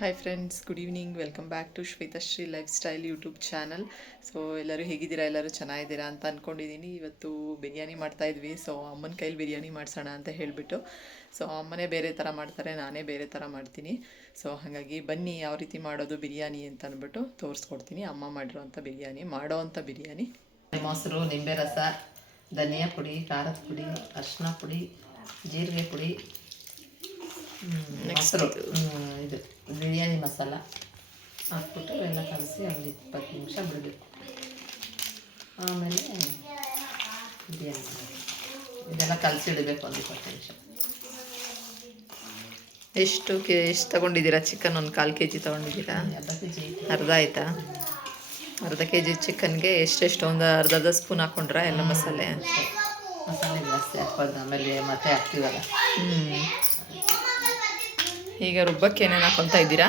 Hi friends, good evening. Welcome back to Shwetashree lifestyle YouTube channel. So ಎಲ್ಲರೂ ಹೇಗಿದ್ದೀರಾ? ಎಲ್ಲರೂ ಚೆನ್ನಾಗಿದ್ದೀರಾ ಅಂತ ಅಂದ್ಕೊಂಡಿದ್ದೀನಿ. ಇವತ್ತು ಬಿರಿಯಾನಿ ಮಾಡ್ತಾಯಿದ್ವಿ. ಸೊ ಅಮ್ಮನ ಕೈಲಿ ಬಿರಿಯಾನಿ ಮಾಡಿಸೋಣ ಅಂತ ಹೇಳಿಬಿಟ್ಟು. ಸೊ ಅಮ್ಮನೇ ಬೇರೆ ಥರ ಮಾಡ್ತಾರೆ, ನಾನೇ ಬೇರೆ ಥರ ಮಾಡ್ತೀನಿ. ಸೊ ಹಾಗಾಗಿ ಬನ್ನಿ ಯಾವ ರೀತಿ ಮಾಡೋದು ಬಿರಿಯಾನಿ ಅಂತ ಅಂದ್ಬಿಟ್ಟು ತೋರಿಸ್ಕೊಡ್ತೀನಿ. ಅಮ್ಮ ಮಾಡಿರೋವಂಥ ಬಿರಿಯಾನಿ, ಮಾಡೋವಂಥ ಬಿರಿಯಾನಿ. ಮೊಸರು, ನಿಂಬೆ ರಸ, ಧನಿಯಾ ಪುಡಿ, ಖಾರದ ಪುಡಿ, ಅರಿಶಿನ ಪುಡಿ, ಜೀರಿಗೆ ಪುಡಿ, ಮೊಸರು, ಇದು ಬಿರಿಯಾನಿ ಮಸಾಲ ಹಾಕ್ಬಿಟ್ಟು ಎಲ್ಲ ಕಲಸಿ ಒಂದು 20 ನಿಮಿಷ ಬಿಡಬೇಕು. ಆಮೇಲೆ ಬಿರಿಯಾನಿ ಇದೆಲ್ಲ ಕಲಸಿಡಬೇಕು ಒಂದು 20 ನಿಮಿಷ. ಎಷ್ಟು ತೊಗೊಂಡಿದ್ದೀರಾ? ಚಿಕನ್ ಒಂದು 1/4 kg ತೊಗೊಂಡಿದ್ದೀರಾ? ಅರ್ಧ ಆಯಿತಾ? ಅರ್ಧ kg ಚಿಕನ್ಗೆ ಎಷ್ಟೆಷ್ಟು? ಒಂದು ಅರ್ಧ ಸ್ಪೂನ್ ಹಾಕ್ಕೊಂಡ್ರಾ ಎಲ್ಲ ಮಸಾಲೆ? ಮಸಾಲೆ ಜಾಸ್ತಿ ಹಾಕ್ಬಾರ್ದು, ಆಮೇಲೆ ಮತ್ತೆ ಹಾಕ್ತೀವಲ್ಲ. ಈಗ ರುಬ್ಬಕ್ಕೆ ಏನೇನು ಹಾಕ್ಕೊತಾ ಇದ್ದೀರಾ?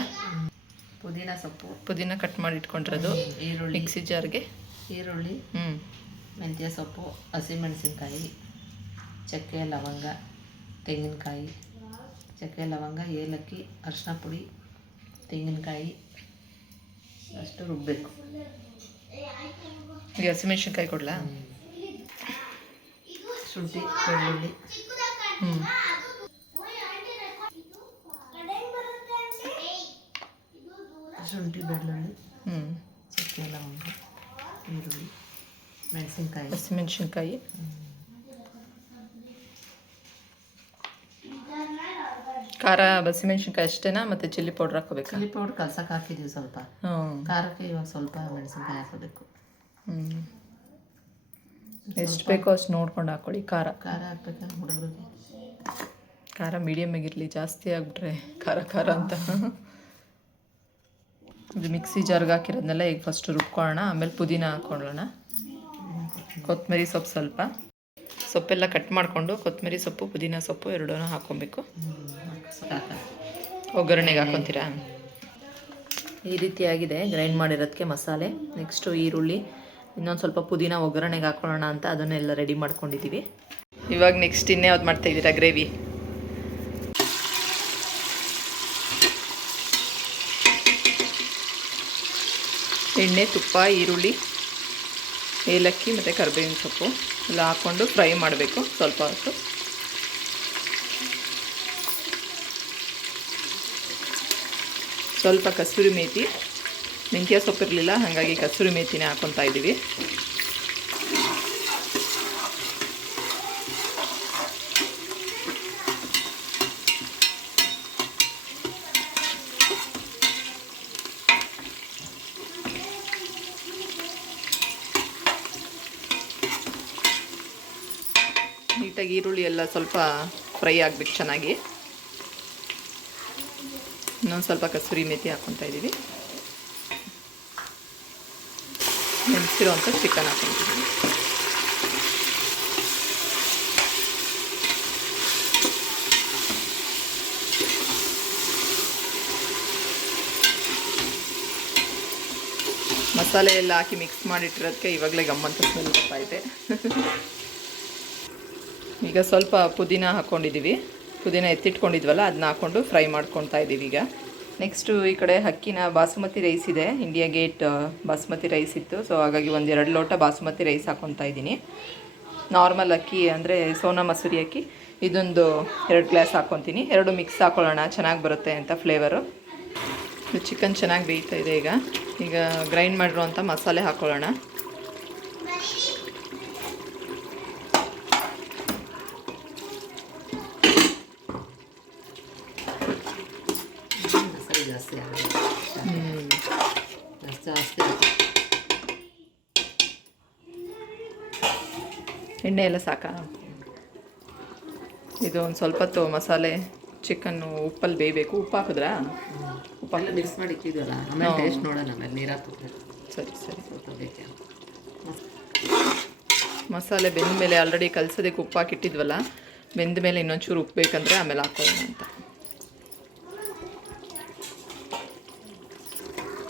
ಪುದೀನ ಸೊಪ್ಪು, ಪುದೀನ ಕಟ್ ಮಾಡಿ ಇಟ್ಕೊಂಡಿರೋದು, ಈರುಳ್ಳಿ, ಮಿಕ್ಸಿ ಜಾರ್ಗೆ ಈರುಳ್ಳಿ, ಮೆಂತ್ಯ ಸೊಪ್ಪು, ಹಸಿಮೆಣಸಿನ್ಕಾಯಿ, ಚಕ್ಕೆ ಲವಂಗ, ತೆಂಗಿನಕಾಯಿ, ಚಕ್ಕೆ ಲವಂಗ, ಏಲಕ್ಕಿ, ಅರಿಶಿನ ಪುಡಿ, ತೆಂಗಿನಕಾಯಿ ಅಷ್ಟು ರುಬ್ಬಬೇಕು. ಈಗ ಹಸಿಮೆಣಸಿನ್ಕಾಯಿ ಕೊಡಲಾ? ಶುಂಠಿ, ಬೆಳ್ಳುಳ್ಳಿ, ಶುಂಠಿ, ಬೆಳ್ಳುಳ್ಳಿ, ಚಕ್ಕೆ ಲವಂಗ, ಈರುಳ್ಳಿ, ಮೆಣಸಿನ್ಕಾಯಿ, ಹಸಿಮೆಣಸಿನ್ಕಾಯಿ, ಖಾರ, ಹಸಿಮೆಣಸಿನ್ಕಾಯಿ ಅಷ್ಟೇನಾ? ಮತ್ತು ಚಿಲ್ಲಿ ಪೌಡ್ರ್ ಹಾಕೋಬೇಕಾ? ಚಿಲ್ಲಿ ಪೌಡ್ರ್ ಕಲ್ಸಕ್ಕೆ ಹಾಕಿದ್ದೀವಿ ಸ್ವಲ್ಪ. ಖಾರಕ್ಕೆ ಇವಾಗ ಸ್ವಲ್ಪ ಮೆಣಸಿನ್ಕಾಯಿ ಹಾಕೋಬೇಕು. ಎಷ್ಟು ಬೇಕೋ ಅಷ್ಟು ನೋಡ್ಕೊಂಡು ಹಾಕ್ಕೊಳ್ಳಿ. ಖಾರ ಹಾಕ್ಬೇಕಾ ಹುಡುಗರಿಗೆ? ಖಾರ ಮೀಡಿಯಮ್ ಆಗಿರಲಿ, ಜಾಸ್ತಿ ಆಗಿಬಿಟ್ರೆ ಖಾರ ಅಂತ. ಇದು ಮಿಕ್ಸಿ ಜಾರ್ಗೆ ಹಾಕಿರೋದನ್ನೆಲ್ಲ ಈಗ ಫಸ್ಟ್ ರುಬ್ಕೊಳ್ಳೋಣ. ಆಮೇಲೆ ಪುದೀನ ಹಾಕ್ಕೊಳ್ಳೋಣ, ಕೊತ್ತಂಬರಿ ಸೊಪ್ಪು, ಸ್ವಲ್ಪ ಸೊಪ್ಪೆಲ್ಲ ಕಟ್ ಮಾಡಿಕೊಂಡು ಕೊತ್ತಂಬರಿ ಸೊಪ್ಪು, ಪುದೀನ ಸೊಪ್ಪು ಎರಡೂ ಹಾಕ್ಕೊಬೇಕು. ಒಗ್ಗರಣೆಗೆ ಹಾಕ್ಕೊತೀರಾ? ಈ ರೀತಿಯಾಗಿದೆ ಗ್ರೈಂಡ್ ಮಾಡಿರೋದಕ್ಕೆ ಮಸಾಲೆ. ನೆಕ್ಸ್ಟು ಈರುಳ್ಳಿ, ಇನ್ನೊಂದು ಸ್ವಲ್ಪ ಪುದೀನ ಒಗ್ಗರಣೆಗೆ ಹಾಕ್ಕೊಳ್ಳೋಣ ಅಂತ ಅದನ್ನೆಲ್ಲ ರೆಡಿ ಮಾಡ್ಕೊಂಡಿದ್ದೀವಿ. ಇವಾಗ ನೆಕ್ಸ್ಟ್ ಇನ್ಯಾವ್ದು ಮಾಡ್ತಾಯಿದ್ದೀರಾ? ಗ್ರೇವಿ. ಎಣ್ಣೆ, ತುಪ್ಪ, ಈರುಳ್ಳಿ, ಏಲಕ್ಕಿ ಮತ್ತು ಕರಿಬೇವಿನ ಸೊಪ್ಪು ಎಲ್ಲ ಹಾಕ್ಕೊಂಡು ಫ್ರೈ ಮಾಡಬೇಕು ಸ್ವಲ್ಪ ಹೊತ್ತು. ಸ್ವಲ್ಪ ಕಸೂರಿ ಮೇಥಿ, ಮೆಂತ್ಯ ಸೊಪ್ಪು ಇರಲಿಲ್ಲ ಹಾಗಾಗಿ ಕಸೂರಿ ಮೇಥಿನೇ ಹಾಕ್ಕೊತಾ ಇದ್ದೀವಿ. ನೀಟಾಗಿ ಈರುಳ್ಳಿ ಎಲ್ಲ ಸ್ವಲ್ಪ ಫ್ರೈ ಆಗಬೇಕು ಚೆನ್ನಾಗಿ. ಇನ್ನೊಂದು ಸ್ವಲ್ಪ ಕಸೂರಿ ಮೇಥಿ ಹಾಕ್ಕೊತಾ ಇದ್ದೀವಿ. ನೆನೆಸಿರೋವಂಥ ಚಿಕನ್ ಹಾಕ್ಕೊತಿದ್ದೀವಿ. ಮಸಾಲೆ ಎಲ್ಲ ಹಾಕಿ ಮಿಕ್ಸ್ ಮಾಡಿಟ್ಟಿರೋದಕ್ಕೆ ಇವಾಗಲೇ ಗಮ್ಮಂತ ಸ್ಮೆಲ್ ಬರ್ತಾಯಿದೆ. ಈಗ ಸ್ವಲ್ಪ ಪುದೀನ ಹಾಕ್ಕೊಂಡಿದ್ದೀವಿ. ಪುದೀನ ಎತ್ತಿಟ್ಕೊಂಡಿದ್ವಲ್ಲ ಅದನ್ನ ಹಾಕ್ಕೊಂಡು ಫ್ರೈ ಮಾಡ್ಕೊತಾ ಇದ್ದೀವಿ. ಈಗ ನೆಕ್ಸ್ಟು ಈ ಕಡೆ ಅಕ್ಕಿನ ಬಾಸುಮತಿ ರೈಸ್ ಇದೆ, ಇಂಡಿಯಾ ಗೇಟ್ ಬಾಸುಮತಿ ರೈಸ್ ಇತ್ತು. ಸೊ ಹಾಗಾಗಿ 1-2 ಲೋಟ ಬಾಸುಮತಿ ರೈಸ್ ಹಾಕ್ಕೊತಾ ಇದ್ದೀನಿ. ನಾರ್ಮಲ್ ಅಕ್ಕಿ ಅಂದರೆ ಸೋನಾ ಮಸೂರಿ ಅಕ್ಕಿ, ಇದೊಂದು 2 ಗ್ಲಾಸ್ ಹಾಕ್ಕೊತೀನಿ. 2 ಮಿಕ್ಸ್ ಹಾಕ್ಕೊಳ್ಳೋಣ, ಚೆನ್ನಾಗಿ ಬರುತ್ತೆ ಅಂತ ಫ್ಲೇವರು. ಚಿಕನ್ ಚೆನ್ನಾಗಿ ಬೇಯ್ತಾ ಇದೆ. ಈಗ ಗ್ರೈಂಡ್ ಮಾಡಿರೋವಂಥ ಮಸಾಲೆ ಹಾಕ್ಕೊಳ್ಳೋಣ. ಜಾಸ್ತಿ ಎಣ್ಣೆ ಎಲ್ಲ ಸಾಕಾ? ಇದು ಒಂದು ಸ್ವಲ್ಪ ಹೊತ್ತು ಮಸಾಲೆ ಚಿಕನ್ನು ಉಪ್ಪಲ್ಲಿ ಬೇಯಬೇಕು. ಉಪ್ಪು ಹಾಕಿದ್ರಾ? ಉಪ್ಪೆಲ್ಲ ಮಿಕ್ಸ್ ಮಾಡಿ ಇಟ್ಟಿದ್ವಲ್ಲ, ಆಮೇಲೆ ಟೇಸ್ಟ್ ನೋಡೋಣ, ಆಮೇಲೆ ನೀರು ಹಾಕ್ಬೇಕು. ಸರಿ ಸ್ವಲ್ಪ ಬೇಕೆ. ಮಸಾಲೆ ಬೆಂದ ಮೇಲೆ ಆಲ್ರೆಡಿ ಕಲಸೋದಕ್ಕೆ ಉಪ್ಪು ಹಾಕಿಟ್ಟಿದ್ವಲ್ಲ, ಬೆಂದ ಮೇಲೆ ಇನ್ನೊಂಚೂರು ಉಪ್ಪು ಬೇಕಂದರೆ ಆಮೇಲೆ ಹಾಕೊಳ್ಳೋಣ ಅಂತ.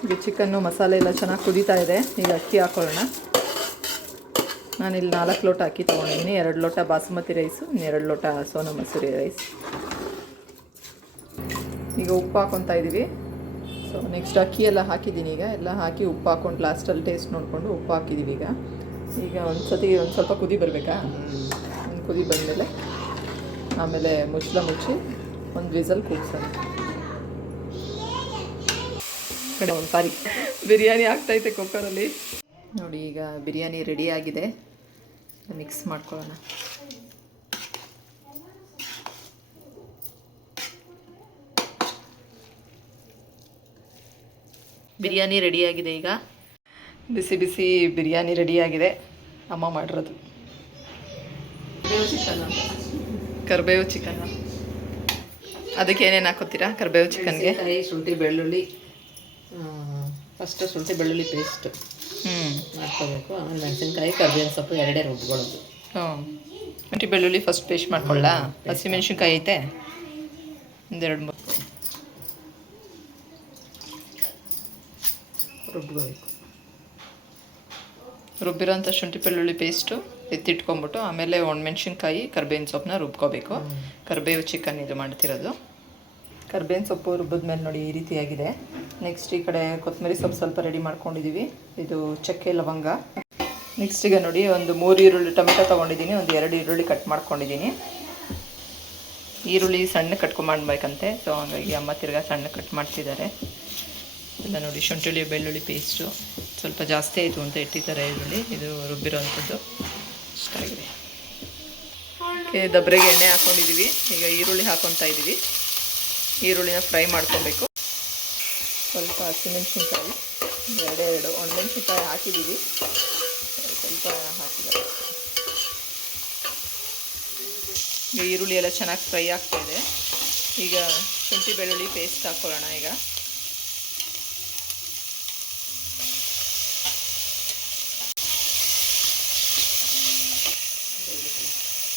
ಈಗ ಚಿಕನ್ನು ಮಸಾಲೆ ಎಲ್ಲ ಚೆನ್ನಾಗಿ ಕುದೀತಾ ಇದೆ. ಈಗ ಅಕ್ಕಿ ಹಾಕೊಳ್ಳೋಣ. ನಾನಿಲ್ಲಿ 4 ಲೋಟ ಅಕ್ಕಿ ತೊಗೊಂಡಿದ್ದೀನಿ. 2 ಲೋಟ ಬಾಸುಮತಿ ರೈಸು, 2 ಲೋಟ ಸೋನಾ ಮಸೂರಿ ರೈಸ್. ಈಗ ಉಪ್ಪು ಹಾಕ್ಕೊತಾ ಇದ್ದೀವಿ. ಸೊ ನೆಕ್ಸ್ಟ್ ಅಕ್ಕಿ ಎಲ್ಲ ಹಾಕಿದ್ದೀನಿ ಈಗ, ಎಲ್ಲ ಹಾಕಿ ಉಪ್ಪು ಹಾಕ್ಕೊಂಡು ಲಾಸ್ಟಲ್ಲಿ ಟೇಸ್ಟ್ ನೋಡಿಕೊಂಡು ಉಪ್ಪು ಹಾಕಿದ್ದೀವಿ ಈಗ ಒಂದು ಸ್ವಲ್ಪ ಕುದಿ ಬರಬೇಕಾ, ಒಂದು ಕುದಿ ಬಂದಮೇಲೆ ಆಮೇಲೆ ಮುಚ್ಚಿ ಒಂದು ವಿಸಲ್ ಕೂಗ್ಸೋಣ. ಕಡೆ ಒಂದು ಸಾರಿ ಬಿರಿಯಾನಿ ಆಗ್ತೈತೆ ಕುಕ್ಕರಲ್ಲಿ ನೋಡಿ. ಈಗ ಬಿರಿಯಾನಿ ರೆಡಿ ಆಗಿದೆ, ಮಿಕ್ಸ್ ಮಾಡ್ಕೊಳ್ಳೋಣ. ಬಿರಿಯಾನಿ ರೆಡಿಯಾಗಿದೆ ಈಗ, ಬಿಸಿ ಬಿಸಿ ಬಿರಿಯಾನಿ ರೆಡಿಯಾಗಿದೆ, ಅಮ್ಮ ಮಾಡಿರೋದು. ಕರಿಬೇವು ಚಿಕನ್, ಅದಕ್ಕೆ ಏನೇನು ಹಾಕೋತೀರಾ ಕರಿಬೇವು ಚಿಕನ್ಗೆ? ಶುಂಠಿ ಬೆಳ್ಳುಳ್ಳಿ, ಫಸ್ಟು ಶುಂಠಿ ಬೆಳ್ಳುಳ್ಳಿ ಪೇಸ್ಟ್ ಮಾಡ್ಕೋಬೇಕು. ಆಮೇಲೆ ಮೆಣಸಿನ್ಕಾಯಿ ಕರಿಬೇವಿನ ಸೊಪ್ಪು ಎರಡೇ ರುಬ್ಕೊಳ್ಳೋದು. ಶುಂಠಿ ಬೆಳ್ಳುಳ್ಳಿ ಫಸ್ಟ್ ಪೇಸ್ಟ್ ಮಾಡ್ಕೊಳ್ಳ. ಹಸಿಮೆಣ್ಸಿನ್ಕಾಯಿ ಐತೆ ಒಂದೆರಡು ಮೂರು ರುಬ್ಕೋಬೇಕು. ರುಬ್ಬಿರೋಂಥ ಶುಂಠಿ ಬೆಳ್ಳುಳ್ಳಿ ಪೇಸ್ಟು ಎತ್ತಿಟ್ಕೊಂಬಿಟ್ಟು ಆಮೇಲೆ ಒಣಮೆಣ್ಸಿನ್ಕಾಯಿ ಕರ್ಬೇವಿನ ಸೊಪ್ಪನ್ನ ರುಬ್ಕೋಬೇಕು. ಕರಿಬೇವು ಚಿಕನ್ ಇದು ಮಾಡ್ತಿರೋದು. ಕರ್ಬೇವಿನ ಸೊಪ್ಪು ರುಬ್ಬಿದ್ಮೇಲೆ ನೋಡಿ ಈ ರೀತಿಯಾಗಿದೆ. ನೆಕ್ಸ್ಟ್ ಈ ಕಡೆ ಕೊತ್ತಂಬರಿ ಸೊಪ್ಪು ಸ್ವಲ್ಪ ರೆಡಿ ಮಾಡ್ಕೊಂಡಿದ್ದೀವಿ. ಇದು ಚಕ್ಕೆ ಲವಂಗ. ನೆಕ್ಸ್ಟ್ ಈಗ ನೋಡಿ ಒಂದು 3 ಈರುಳ್ಳಿ ಟೊಮೆಟೊ ತೊಗೊಂಡಿದ್ದೀನಿ, ಒಂದು 2 ಈರುಳ್ಳಿ ಕಟ್ ಮಾಡ್ಕೊಂಡಿದ್ದೀನಿ. ಈರುಳ್ಳಿ ಸಣ್ಣ ಕಟ್ಕೊಂಡ್ಬೇಕಂತೆ, ಸೊ ಹಾಗಾಗಿ ಅಮ್ಮ ತಿರ್ಗಾ ಸಣ್ಣ ಕಟ್ ಮಾಡ್ತಿದ್ದಾರೆ. ಎಲ್ಲ ನೋಡಿ ಶುಂಠಿ ಬೆಳ್ಳುಳ್ಳಿ ಪೇಸ್ಟು ಸ್ವಲ್ಪ ಜಾಸ್ತಿ ಆಯಿತು ಅಂತ ಇಟ್ಟಿದ್ದಾರೆ ಈರುಳ್ಳಿ. ಇದು ರುಬ್ಬಿರೋವಂಥದ್ದು ಇಷ್ಟಾಗಿದೆ. ದಬ್ರೆಗೆ ಎಣ್ಣೆ ಹಾಕ್ಕೊಂಡಿದ್ದೀವಿ. ಈಗ ಈರುಳ್ಳಿ ಹಾಕ್ಕೊತಾ ಇದ್ದೀವಿ. ಈರುಳ್ಳಿನ ಫ್ರೈ ಮಾಡ್ಕೊಬೇಕು. ಸ್ವಲ್ಪ ಹಸಿಮೆಣ್ಸಿನ್ಕಾಯಿ ಎರಡು ಒಣಮೆಣ್ಸಿನ್ಕಾಯಿ ಹಾಕಿದ್ದೀವಿ, ಸ್ವಲ್ಪ ಹಾಕಿದ್ದಾರೆ. ಈಗ ಈರುಳ್ಳಿ ಎಲ್ಲ ಚೆನ್ನಾಗಿ ಫ್ರೈ ಆಗ್ತಾಯಿದೆ. ಈಗ ಶುಂಠಿ ಬೆಳ್ಳುಳ್ಳಿ ಪೇಸ್ಟ್ ಹಾಕ್ಕೊಳ್ಳೋಣ. ಈಗ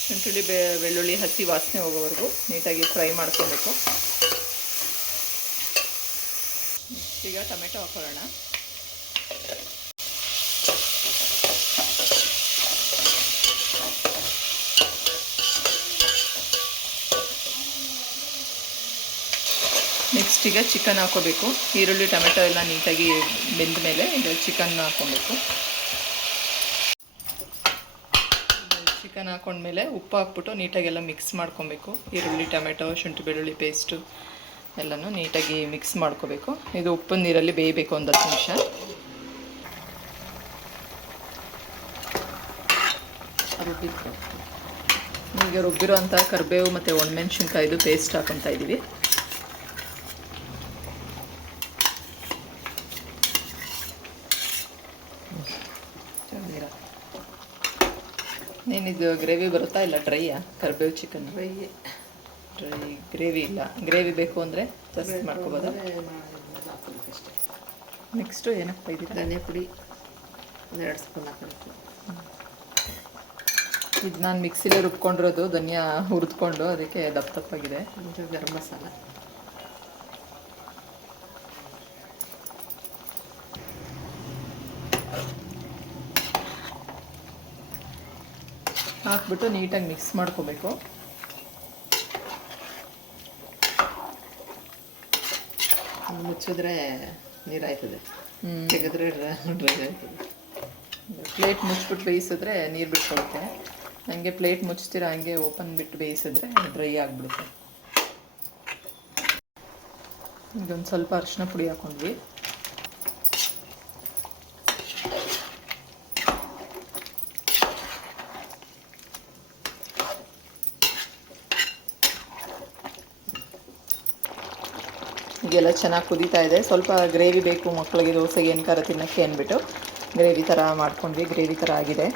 ಶುಂಠಿ ಬೆಳ್ಳುಳ್ಳಿ ಹಸಿ ವಾಸನೆ ಹೋಗೋವರೆಗೂ ನೀಟಾಗಿ ಫ್ರೈ ಮಾಡ್ಕೊಬೇಕು. ಈಗ ಟೊಮೆಟೊ ಹಾಕೊಳ್ಳೋಣ. ನೆಕ್ಸ್ಟ್ ಈಗ ಚಿಕನ್ ಹಾಕೋಬೇಕು. ಈರುಳ್ಳಿ ಟೊಮೆಟೊ ಎಲ್ಲ ನೀಟಾಗಿ ಬೆಂದ ಮೇಲೆ ಈಗ ಚಿಕನ್ ಹಾಕ್ಕೊಬೇಕು. ಚಿಕನ್ ಹಾಕ್ಕೊಂಡ್ಮೇಲೆ ಉಪ್ಪು ಹಾಕ್ಬಿಟ್ಟು ನೀಟಾಗೆಲ್ಲ ಮಿಕ್ಸ್ ಮಾಡ್ಕೊಬೇಕು. ಈರುಳ್ಳಿ ಟೊಮೆಟೊ ಶುಂಠಿ ಬೆಳ್ಳುಳ್ಳಿ ಪೇಸ್ಟು ಎಲ್ಲನೂ ನೀಟಾಗಿ ಮಿಕ್ಸ್ ಮಾಡ್ಕೋಬೇಕು. ಇದು ಉಪ್ಪಿನ ನೀರಲ್ಲಿ ಬೇಯಬೇಕು ಒಂದು 10 ನಿಮಿಷ. ಈಗ ರುಬ್ಬಿರೋ ಅಂಥ ಕರಿಬೇವು ಮತ್ತು ಒಣಮೆಣ್ಸಿನ್ಕಾಯಿದು ಪೇಸ್ಟ್ ಹಾಕೊತಾ ಇದ್ದೀವಿ. ಏನಿದು ಗ್ರೇವಿ ಬರುತ್ತಾ ಇಲ್ಲ ಡ್ರೈಯಾ? ಕರಿಬೇವು ಚಿಕನ್ ಡ್ರೈ ಗ್ರೇವಿ ಇಲ್ಲ. ಗ್ರೇವಿ ಬೇಕು ಅಂದರೆ ಜಾಸ್ತಿ ಮಾಡ್ಕೋಬೋದಾ? ನೆಕ್ಸ್ಟು ಏನಪ್ಪ ಇದ್ದೀರಾ? ಧನಿಯಾ ಪುಡಿ 1-2 ಸ್ಪೂನ್ ಹಾಕಬೇಕು. ಇದು ನಾನು ಮಿಕ್ಸಿಲೇ ರುಬ್ಕೊಂಡಿರೋದು, ಧನಿಯಾ ಹುರಿದ್ಕೊಂಡು, ಅದಕ್ಕೆ ದಪ್ಪಗಿದೆ. கொஞ்சம் ಗರಂ ಮಸಾಲ, ಹಾಕ್ಬಿಟ್ಟು ನೀಟಾಗಿ ಮಿಕ್ಸ್ ಮಾಡ್ಕೋಬೇಕು. ಮುಚ್ಚಿದ್ರೆ ನೀರಾಯ್ತದೆ, ತೆಗೆದ್ರೆ ಡ್ರೈ ಆಯ್ತದೆ. ಪ್ಲೇಟ್ ಮುಚ್ಚಿಬಿಟ್ಟು ಬೇಯಿಸಿದ್ರೆ ನೀರು ಬಿಟ್ಕೊಳುತ್ತೆ. ಹಂಗೆ ಪ್ಲೇಟ್ ಮುಚ್ತೀರ ಹಂಗೆ ಓಪನ್ ಬಿಟ್ಟು ಬೇಯಿಸಿದ್ರೆ ಡ್ರೈ ಆಗಿಬಿಡುತ್ತೆ. ಇದೊಂದು ಸ್ವಲ್ಪ ಅರಿಶಿನ ಪುಡಿ ಹಾಕ್ಕೊಂಡ್ವಿ. ಈಗೆಲ್ಲ ಚೆನ್ನಾಗಿ ಕುದೀತಾ ಇದೆ. ಸ್ವಲ್ಪ ಗ್ರೇವಿ ಬೇಕು ಮಕ್ಕಳಿಗೆ, ದೋಸೆಗೆ ಏನು ಖಾರ ತಿನ್ನೋಕ್ಕೆ ಅಂದ್ಬಿಟ್ಟು ಗ್ರೇವಿ ಥರ ಮಾಡ್ಕೊಂಡ್ವಿ. ಗ್ರೇವಿ ಥರ ಆಗಿದೆ.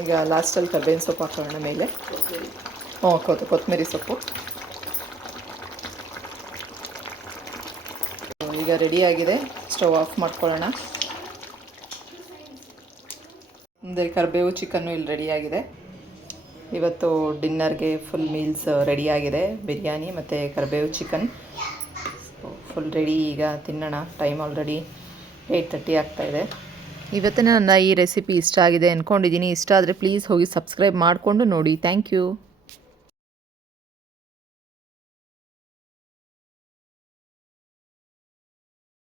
ಈಗ ಲಾಸ್ಟಲ್ಲಿ ಕರ್ಬೇವಿನ ಸೊಪ್ಪು ಹಾಕೋಣ ಮೇಲೆ. ಕೊತ್ತಂಬರಿ ಸೊಪ್ಪು. ಈಗ ರೆಡಿಯಾಗಿದೆ. ಸ್ಟವ್ ಆಫ್ ಮಾಡ್ಕೊಳ್ಳೋಣ. ಅಂದರೆ ಕರಿಬೇವು ಚಿಕನ್ನು ಇಲ್ಲಿ ರೆಡಿಯಾಗಿದೆ. ಇವತ್ತು ಡಿನ್ನರ್ಗೆ ಫುಲ್ ಮೀಲ್ಸ್ ರೆಡಿಯಾಗಿದೆ. ಬಿರಿಯಾನಿ ಮತ್ತು ಕರಿಬೇವು ಚಿಕನ್ ಫುಲ್ ರೆಡಿ. ಈಗ ತಿನ್ನೋಣ. ಟೈಮ್ ಆಲ್ರೆಡಿ 8:30 ಆಗ್ತಾಯಿದೆ. ಇವತ್ತಿನ ನನ್ನ ಈ ರೆಸಿಪಿ ಇಷ್ಟ ಆಗಿದೆ ಅಂದ್ಕೊಂಡಿದ್ದೀನಿ. ಇಷ್ಟ ಆದರೆ ಪ್ಲೀಸ್ ಹೋಗಿ ಸಬ್ಸ್ಕ್ರೈಬ್ ಮಾಡಿಕೊಂಡು ನೋಡಿ. Thank you.